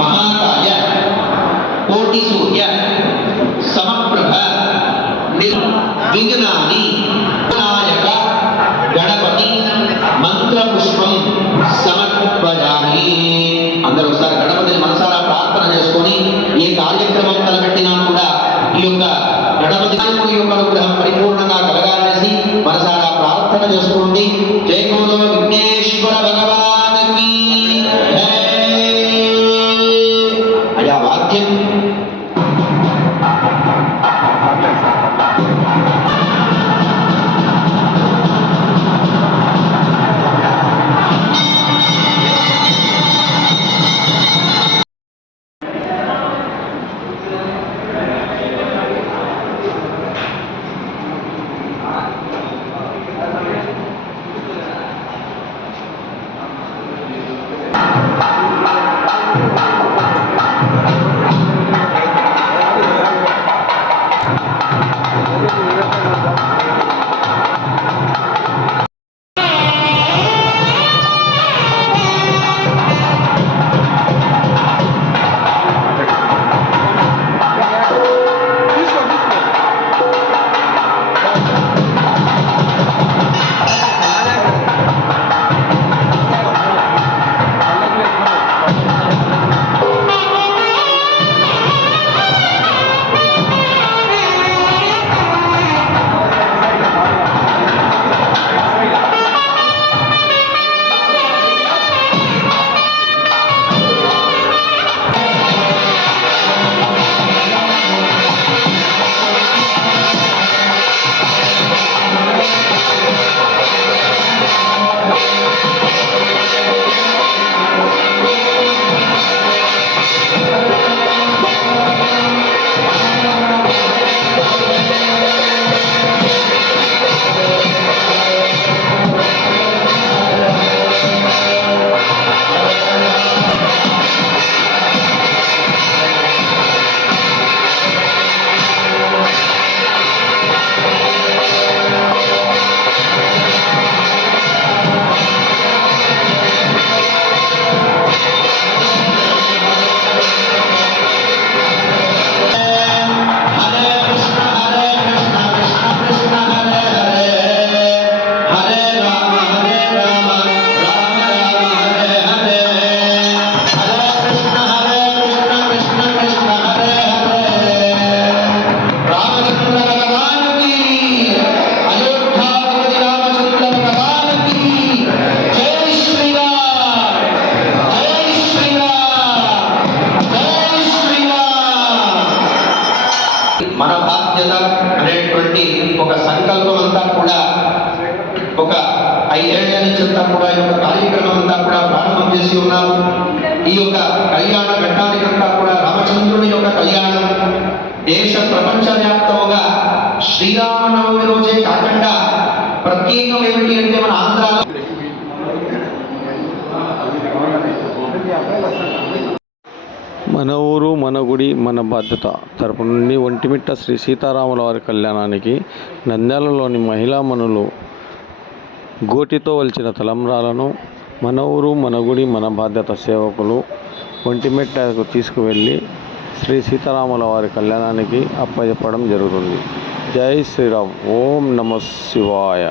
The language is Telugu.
महाकाय कोटि सूर्य समप्रभ विघ्नानि विनायक गणपति మంత్రపుష్పం సమర్పయామి. అందరూ ఒకసారి గణపతిని మనసారా ప్రార్థన చేసుకొని ఏ కార్యక్రమం తలపెట్టినా కూడా ఈ యొక్క గణపతి యొక్క అనుగ్రహం పరిపూర్ణంగా కలగాలనేసి మనసారా ప్రార్థన చేసుకోండి. జై గోలో విఘ్నేశ్వర భగవానికి అయా వాద్యం మన బాధ్యత అనేటువంటి ఒక సంకల్పం అంతా కూడా ఒక 5 ఏళ్ల నుంచి అంతా కూడా ఈ యొక్క కార్యక్రమం అంతా కూడా ప్రారంభం చేసి ఉన్నాము. ఈ యొక్క కళ్యాణ ఘట్టానికంతా కూడా రామచంద్రుని యొక్క కళ్యాణం దేశ ప్రపంచ వ్యాప్తంగా శ్రీరామనవమి రోజే కాకుండా ప్రత్యేకం ఏమిటి అంటే మన ఆంధ్రాలో మన ఊరు మన గుడి మన బాధ్యత తరపు నుండి ఒంటిమిట్ట శ్రీ సీతారాముల వారి కళ్యాణానికి నంద్యాలలోని మహిళామణులు గోటితో వలిచిన తలంబ్రాలను మన ఊరు మన గుడి మన బాధ్యత సేవకులు ఒంటిమిట్టకు తీసుకువెళ్ళి శ్రీ సీతారాముల వారి కళ్యాణానికి అప్పచెప్పడం జరుగుతుంది. జై శ్రీరామ్. ఓం నమః శివాయ.